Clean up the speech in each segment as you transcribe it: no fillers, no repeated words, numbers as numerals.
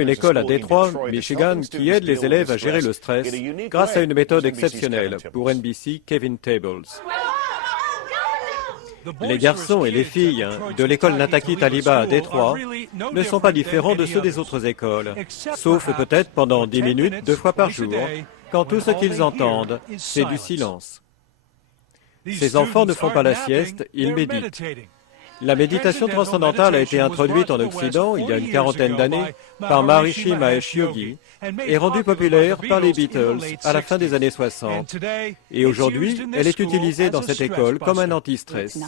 une école à Détroit, Michigan, qui aide les élèves à gérer le stress grâce à une méthode exceptionnelle. Pour NBC, Kevin Tables. Les garçons et les filles de l'école Nataki Taliba à Détroit ne sont pas différents de ceux des autres écoles, sauf peut-être pendant 10 minutes, 2 fois par jour, quand tout ce qu'ils entendent, c'est du silence. Ces enfants ne font pas la sieste, ils méditent. La méditation transcendantale a été introduite en Occident il y a une quarantaine d'années par Maharishi Mahesh Yogi et rendue populaire par les Beatles à la fin des années 60. Et aujourd'hui, elle est utilisée dans cette école comme un anti-stress.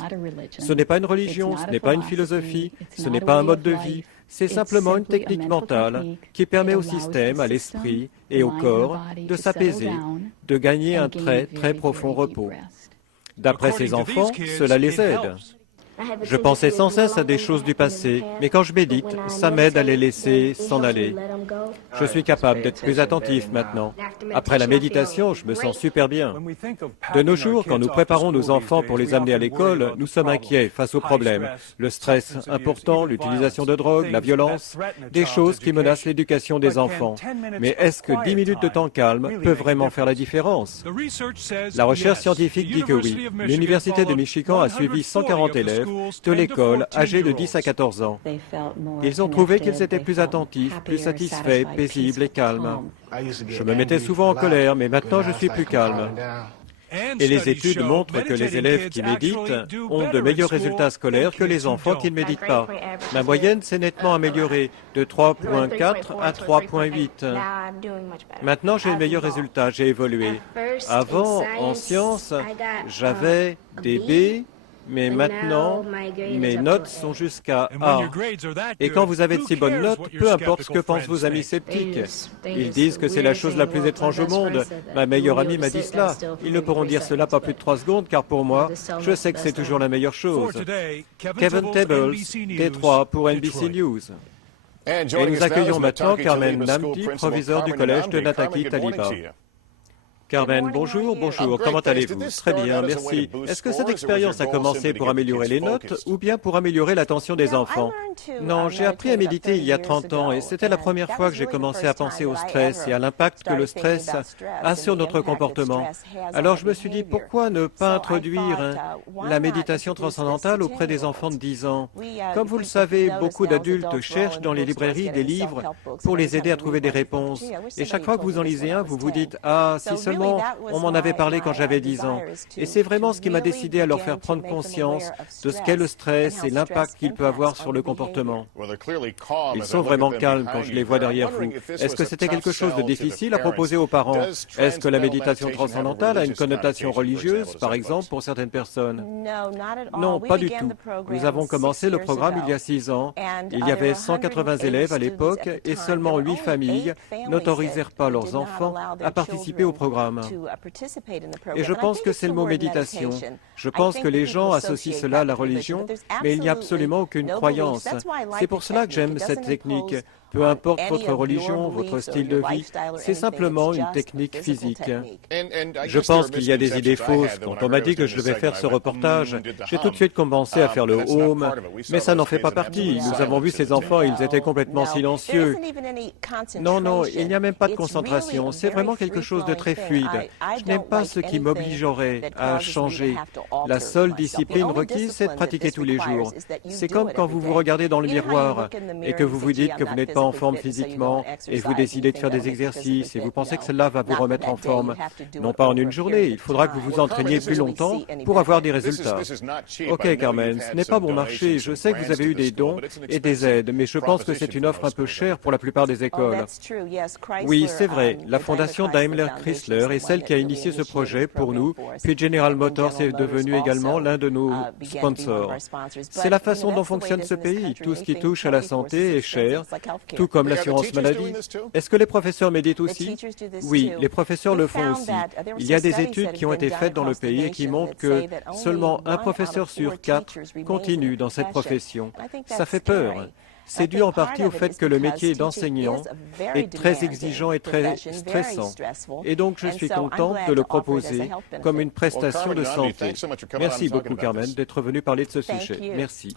Ce n'est pas une religion, ce n'est pas une philosophie, ce n'est pas un mode de vie, c'est simplement une technique mentale qui permet au système, à l'esprit et au corps de s'apaiser, de gagner un très très profond repos. D'après ces enfants, cela les aide. Je pensais sans cesse à des choses du passé, mais quand je médite, ça m'aide à les laisser s'en aller. Je suis capable d'être plus attentif maintenant. Après la méditation, je me sens super bien. De nos jours, quand nous préparons nos enfants pour les amener à l'école, nous sommes inquiets face aux problèmes. Le stress important, l'utilisation de drogue, la violence, des choses qui menacent l'éducation des enfants. Mais est-ce que 10 minutes de temps calme peut vraiment faire la différence? La recherche scientifique dit que oui. L'Université de Michigan a suivi 140 élèves de l'école âgés de 10 à 14 ans. Ils ont trouvé qu'ils étaient plus attentifs, plus satisfaits, paisibles et calmes. Je me mettais souvent en colère, mais maintenant je suis plus calme. Et les études montrent que les élèves qui méditent ont de meilleurs résultats scolaires que les enfants qui ne méditent pas. Ma moyenne s'est nettement améliorée, de 3,4 à 3,8. Maintenant, j'ai de meilleurs résultats, j'ai évolué. Avant, en sciences, j'avais des B, mais maintenant, mes notes sont jusqu'à A. Et quand vous avez de si bonnes notes, peu importe ce que pensent vos amis sceptiques. Ils disent que c'est la chose la plus étrange au monde. Ma meilleure amie m'a dit cela. Ils ne pourront dire cela pas plus de 3 secondes, car pour moi, je sais que c'est toujours la meilleure chose. Kevin Tables, Détroit pour NBC News. Et nous accueillons maintenant Carmen Namdi, proviseur du collège de Nataki Taliba. Carmen, bonjour, comment allez-vous? Très bien, merci. Est-ce que cette expérience a commencé pour améliorer les notes ou bien pour améliorer l'attention des enfants? Non, j'ai appris à méditer il y a 30 ans et c'était la première fois que j'ai commencé à penser au stress et à l'impact que le stress a sur notre comportement. Alors je me suis dit, pourquoi ne pas introduire la méditation transcendantale auprès des enfants de 10 ans? Comme vous le savez, beaucoup d'adultes cherchent dans les librairies des livres pour les aider à trouver des réponses. Et chaque fois que vous en lisez un, vous vous dites, ah, si seulement on m'en avait parlé quand j'avais 10 ans. Et c'est vraiment ce qui m'a décidé à leur faire prendre conscience de ce qu'est le stress et l'impact qu'il peut avoir sur le comportement. Ils sont vraiment calmes quand je les vois derrière vous. Est-ce que c'était quelque chose de difficile à proposer aux parents? Est-ce que la méditation transcendantale a une connotation religieuse, par exemple, pour certaines personnes? Non, pas du tout. Nous avons commencé le programme il y a 6 ans. Il y avait 180 élèves à l'époque et seulement 8 familles n'autorisèrent pas leurs enfants à participer au programme. Et je pense que c'est le mot méditation. Je pense que les gens associent cela à la religion, mais il n'y a absolument aucune croyance. C'est pour cela que j'aime cette technique. Peu importe votre religion, votre style de vie, c'est simplement une technique physique. Je pense qu'il y a des idées fausses. Quand on m'a dit que je devais faire ce reportage, j'ai tout de suite commencé à faire le home, mais ça n'en fait pas partie. Nous avons vu ces enfants, ils étaient complètement silencieux. Non, il n'y a même pas de concentration. C'est vraiment quelque chose de très fluide. Je n'aime pas ce qui m'obligerait à changer. La seule discipline requise, c'est de pratiquer tous les jours. C'est comme quand vous vous regardez dans le miroir et que vous vous dites que vous n'êtes pas en forme physiquement et vous décidez de faire des exercices et vous pensez que cela va vous remettre en forme. Non pas en une journée, il faudra que vous vous entraîniez plus longtemps pour avoir des résultats. Ok Carmen, ce n'est pas bon marché, je sais que vous avez eu des dons et des aides, mais je pense que c'est une offre un peu chère pour la plupart des écoles. Oui, c'est vrai, la fondation Daimler Chrysler est celle qui a initié ce projet pour nous, puis General Motors est devenu également l'un de nos sponsors. C'est la façon dont fonctionne ce pays, tout ce qui touche à la santé est cher, tout comme l'assurance maladie. Est-ce que les professeurs méditent aussi? Oui, les professeurs le font aussi. Il y a des études qui ont été faites dans le pays et qui montrent que seulement un professeur sur 4 continue dans cette profession. Ça fait peur. C'est dû en partie au fait que le métier d'enseignant est très exigeant et très stressant. Et donc, je suis contente de le proposer comme une prestation de santé. Merci beaucoup, Carmen, d'être venue parler de ce sujet. Merci.